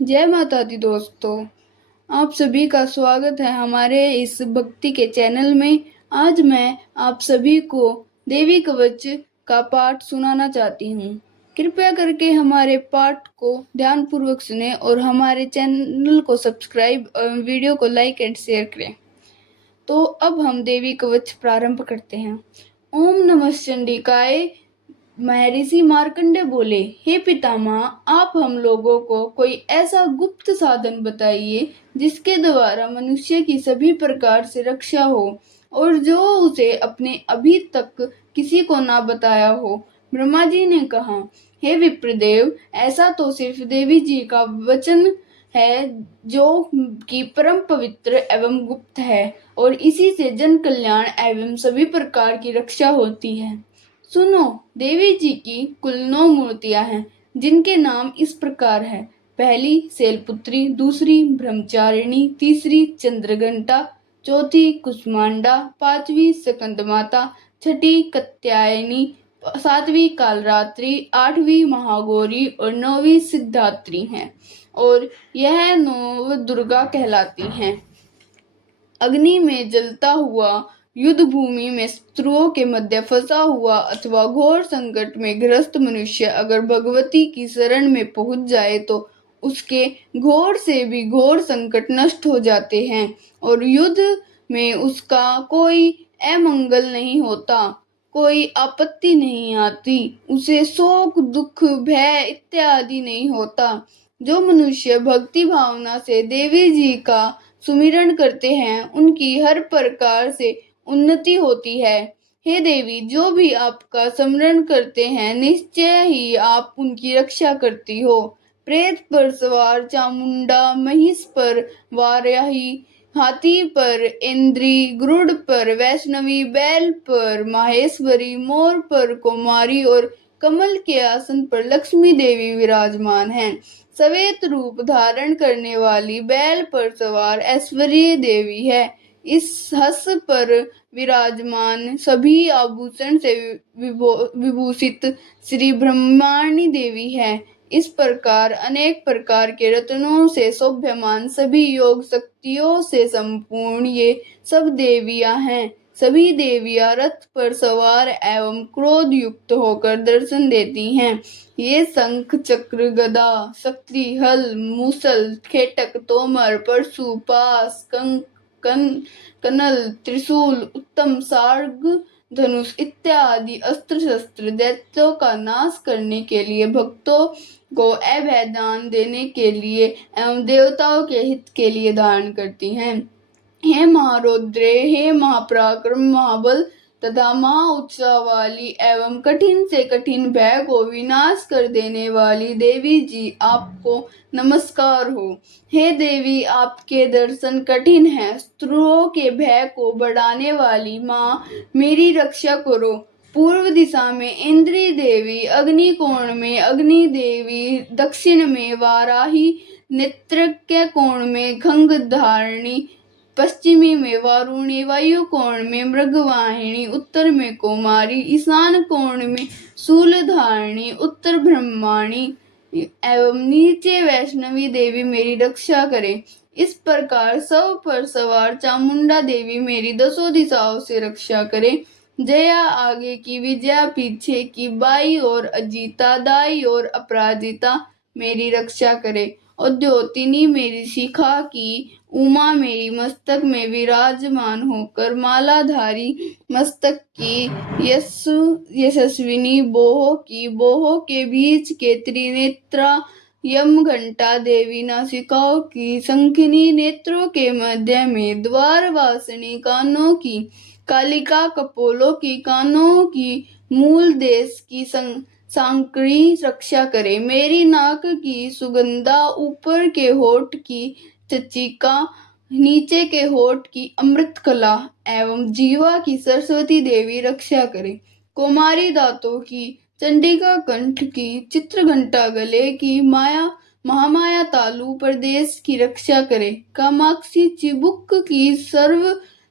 जय माता दी दोस्तों। आप सभी का स्वागत है हमारे इस भक्ति के चैनल में। आज मैं आप सभी को देवी कवच का पाठ सुनाना चाहती हूँ। कृपया करके हमारे पाठ को ध्यानपूर्वक सुने और हमारे चैनल को सब्सक्राइब और वीडियो को लाइक एंड शेयर करें। तो अब हम देवी कवच प्रारंभ करते हैं। ओम नमः चंडिकाय। महर्षि मार्कंडे बोले, हे पितामह, आप हम लोगों को कोई ऐसा गुप्त साधन बताइए जिसके द्वारा मनुष्य की सभी प्रकार से रक्षा हो और जो उसे अपने अभी तक किसी को ना बताया हो। ब्रह्मा जी ने कहा, हे विप्रदेव, ऐसा तो सिर्फ देवी जी का वचन है जो कि परम पवित्र एवं गुप्त है और इसी से जन कल्याण एवं सभी प्रकार की रक्षा होती है। सुनो, देवी जी की कुल 9 मूर्तियां हैं जिनके नाम इस प्रकार है। पहली शैलपुत्री, दूसरी ब्रह्मचारिणी, तीसरी चंद्रघंटा, चौथी कुष्मांडा, पांचवी स्कंदमाता, छठी कात्यायनी, सातवीं कालरात्रि, आठवीं महागौरी और नौवीं सिद्धात्री हैं और यह 9 दुर्गा कहलाती हैं। अग्नि में जलता हुआ, युद्ध भूमि में शत्रुओं के मध्य फंसा हुआ अथवा घोर संकट में ग्रस्त मनुष्य अगर भगवती की शरण में पहुंच जाए तो उसके घोर से भी घोर संकट नष्ट हो जाते हैं और युद्ध में उसका कोई अमंगल नहीं होता, कोई आपत्ति नहीं आती, उसे शोक दुख भय इत्यादि नहीं होता। जो मनुष्य भक्ति भावना से देवी जी का सुमिरन करते हैं उनकी हर प्रकार से उन्नति होती है। हे देवी, जो भी आपका स्मरण करते हैं निश्चय ही आप उनकी रक्षा करती हो। प्रेत पर सवार चामुंडा, महिष पर वाराही, हाथी पर इंद्री, गरुड़ पर वैष्णवी, बैल पर माहेश्वरी, मोर पर कुमारी और कमल के आसन पर लक्ष्मी देवी विराजमान हैं। श्वेत रूप धारण करने वाली बैल पर सवार ऐश्वर्य देवी है। इस हंस पर विराजमान सभी आभूषण से विभूषित श्री ब्रह्माणी देवी है। इस प्रकार अनेक प्रकार के रत्नों से शोभ्यमान सभी योग शक्तियों से संपूर्ण ये सब देवियां हैं। सभी देवियां रथ पर सवार एवं क्रोध युक्त होकर दर्शन देती हैं। ये शंख चक्र गदा शक्ति हल मूसल खेटक तोमर परशु पास कनल त्रिशूल उत्तम सार्ग धनुष इत्यादि अस्त्र शस्त्र दैत्यों का नाश करने के लिए, भक्तों को अभय दान देने के लिए एवं देवताओं के हित के लिए धारण करती हैं। हे महारौद्रे, हे महापराक्रम महाबल तथा महा उत्साह वाली एवं कठिन से कठिन भय को विनाश कर देने वाली देवी जी, आपको नमस्कार हो। हे देवी, आपके दर्शन कठिन हैं। शत्रुओं के भय को बढ़ाने वाली माँ, मेरी रक्षा करो। पूर्व दिशा में इंद्री देवी, अग्नि कोण में अग्नि देवी, दक्षिण में वाराही, नेत्रक्य कोण में खंग धारणी, पश्चिमी में वारुणी, वायु कोण में मृगवाहिनी, उत्तर में कुमारी, ईशान कोण में शूलधारिणी, उत्तर ब्रह्माणी एवं नीचे वैष्णवी देवी मेरी रक्षा करे। इस प्रकार सब पर सवार चामुंडा देवी मेरी 10 दिशाओं से रक्षा करे। जया आगे की, विजया पीछे की, बाई और अजीता, दाई और अपराजिता मेरी रक्षा करे। उद्योतिनी मेरी शिखा की, उमा मेरी मस्तक में विराजमान होकर मालाधारी, मस्तक की यशस्विनी, बोह के बीच के त्रिनेत्रा, यम घंटा देवी नासिकाओं की, शंखिनी नेत्रों के मध्य में, द्वार वासिनी कानों की, कालिका कपोलों की, कानों की, मूल देश की सांकड़ी रक्षा करे। मेरी नाक की सुगंधा, ऊपर के होठ की चचिका, नीचे के होठ की अमृत कला एवं जीवा की सरस्वती देवी रक्षा करे। कुमारी दांतों की, चंडिका कंठ की, चित्रघंटा गले की, महामाया तालु प्रदेश की रक्षा करे। कामाक्षी चिबुक की, सर्व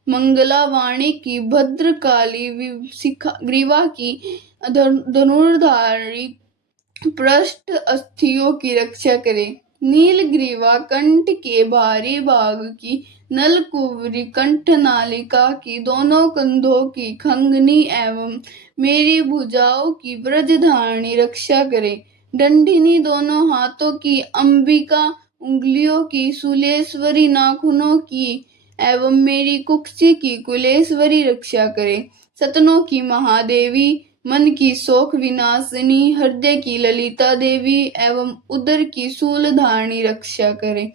मंगला वाणी की, भद्रकाली ग्रीवा की, धनुर्धारी पृष्ठ अस्थियों की रक्षा करे। नीलग्रीवा कंठ के भारी भाग की, नलकुवरी कंठनालिका की, दोनों कंधों की खंगनी एवं मेरी भुजाओं की ब्रजधारणी रक्षा करे। दंडिनी दोनों हाथों की, अंबिका उंगलियों की, शूलेश्वरी नाखूनों की एवं मेरी कुक्षी की कुलेश्वरी रक्षा करे। सतनों की महादेवी, मन की शोक विनाशिनी, हृदय की ललिता देवी एवं उदर की शूलधारिणी रक्षा करे।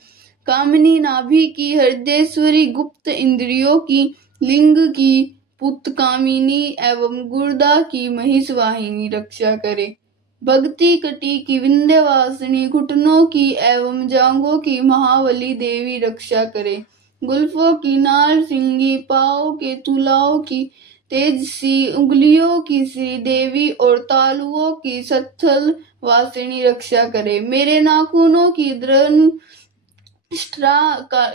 कामिनी नाभि की, हृदयेश्वरी, गुप्त इंद्रियों की, लिंग की पुतकामिनी एवं गुर्दा की महिषवाहिनी रक्षा करे। भक्ति कटी की विंध्यवासिनी, घुटनों की एवं जांघों की महाबली देवी रक्षा करे। गुल्फों की नारसिंगी, पाँव के तुलाओं की तेजसी, उंगलियों की श्री देवी और तालुओं की सत्थल वासिनी रक्षा करे। मेरे नाखूनों की दृढ़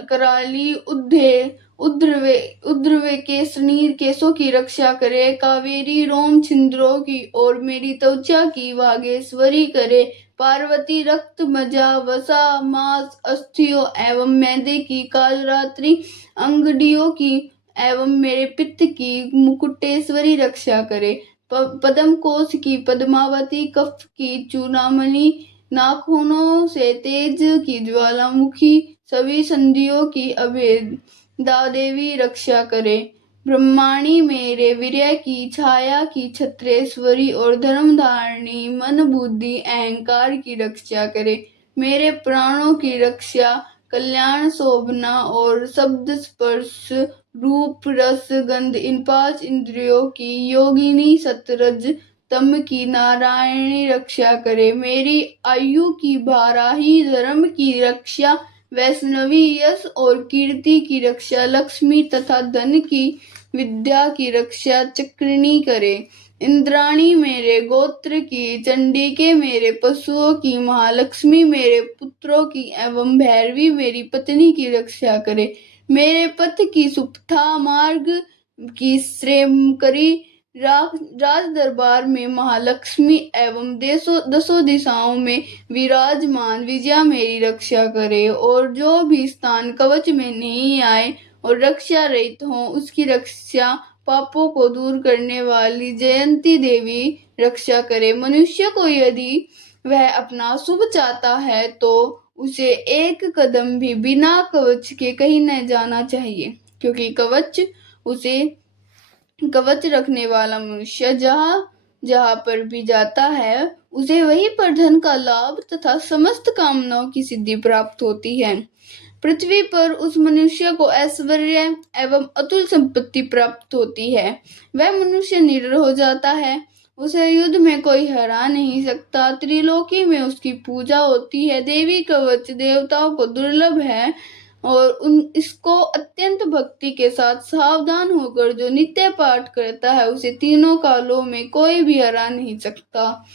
कराली, उर्ध्वे केसनी केसों की रक्षा करे। कावेरी रोम छिंद्रों की और मेरी त्वचा की वागेश्वरी करे। पार्वती रक्त मज्जा वसा मांस अस्थियों एवं मैदे की, कालरात्रि अंगड़ियों की एवं मेरे पित्त की मुकुटेश्वरी रक्षा करे। पद्म कोश की पद्मावती, कफ की चूड़ामणि, नाखूनों से तेज की ज्वालामुखी, सभी संधियों की अभेदा देवी रक्षा करे। ब्रह्माणी मेरे वीर्य की, छाया की छत्रेश्वरी और धर्मधारिणी, मन बुद्धि अहंकार की रक्षा करे। मेरे प्राणों की रक्षा कल्याण शोभना और शब्द स्पर्श रूप रस गंध इन 5 इंद्रियों की योगिनी सतरज तम की नारायणी रक्षा करे। मेरी आयु की बाराही, धर्म की रक्षा वैष्णवी, यश और कीर्ति की रक्षा लक्ष्मी तथा धन की विद्या की रक्षा चक्रिणी करे। इंद्राणी मेरे गोत्र की, चंडिके मेरे पशुओं की, महालक्ष्मी मेरे पुत्रों की एवं भैरवी मेरी पत्नी की रक्षा करे। मेरे पथ की सुपथा, मार्ग की श्रेमकरी, राज दरबार में महालक्ष्मी एवं दसों दिशाओं में विराजमान विजया मेरी रक्षा करे। और जो भी स्थान कवच में नहीं आए और रक्षा रहित हो, उसकी रक्षा पापों को दूर करने वाली जयंती देवी रक्षा करे। मनुष्य को यदि वह अपना शुभ चाहता है तो उसे एक कदम भी बिना कवच के कहीं न जाना चाहिए, क्योंकि कवच रखने वाला मनुष्य जहाँ पर भी जाता है उसे वहीं पर धन का लाभ तथा समस्त कामनाओं की सिद्धि प्राप्त होती है। पृथ्वी पर उस मनुष्य को ऐश्वर्य एवं अतुल संपत्ति प्राप्त होती है। वह मनुष्य निडर हो जाता है, उसे युद्ध में कोई हरा नहीं सकता। त्रिलोकी में उसकी पूजा होती है। देवी कवच देवताओं को दुर्लभ है और इसको अत्यंत भक्ति के साथ सावधान होकर जो नित्य पाठ करता है, उसे तीनों कालों में कोई भी हरा नहीं सकता।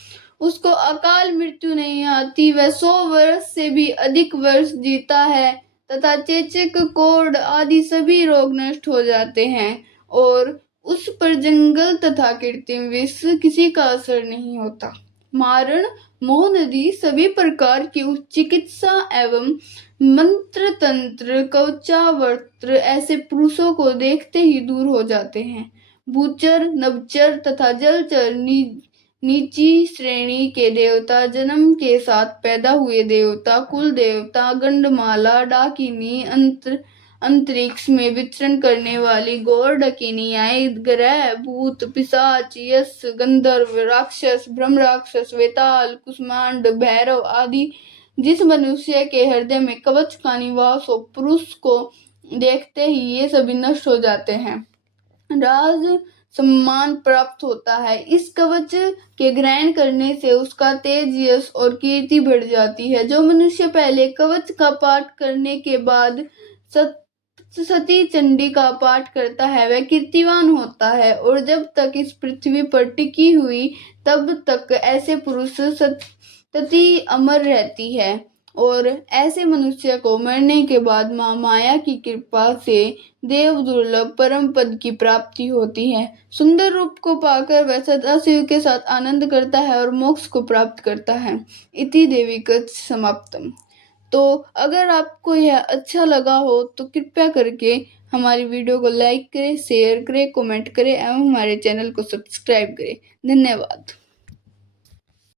उसको अकाल मृत्यु नहीं आती। वह 100 वर्ष से भी अधिक वर्ष जीता है तथा चेचक, कोढ़ आदि सभी रोग नष्ट हो जाते हैं और उस पर जंगल तथा कृत्रिम विष किसी का असर नहीं होता। मारण, मोह नदी सभी प्रकार की चिकित्सा एवं मंत्र तंत्र कवचावर्त्र ऐसे पुरुषों को देखते ही दूर हो जाते हैं। भूचर, नभचर तथा जलचर नीची श्रेणी के देवता, जन्म के साथ पैदा हुए देवता, कुल देवता, गंडमाला, डाकिनी, अंतरिक्ष में विचरण करने वाली गौर डकिनियाँ, ग्रह, भूत, पिशाच, यक्ष, गंधर्व, राक्षस, ब्रह्म राक्षस, वेताल, कुष्मांड, भैरव आदि जिस मनुष्य के हृदय में कवच का निवास हो, पुरुष को देखते ही ये सभी नष्ट हो जाते हैं। राज सम्मान प्राप्त होता है। इस कवच के ग्रहण करने से उसका तेज, यश और कीर्ति बढ़ जाती है। जो मनुष्य पहले कवच का पाठ करने के बाद सती चंडी का पाठ करता है, वह कीर्तिवान होता है और जब तक इस पृथ्वी पर टिकी हुई तब तक ऐसे पुरुष सती अमर रहती है। और ऐसे मनुष्य को मरने के बाद माँ माया की कृपा से देव दुर्लभ परम पद की प्राप्ति होती है। सुंदर रूप को पाकर वह सदाशिव के साथ आनंद करता है और मोक्ष को प्राप्त करता है। इति देवी कवच समाप्तम। तो अगर आपको यह अच्छा लगा हो तो कृपया करके हमारी वीडियो को लाइक करें, शेयर करें, कमेंट करें एवं हमारे चैनल को सब्सक्राइब करें। धन्यवाद।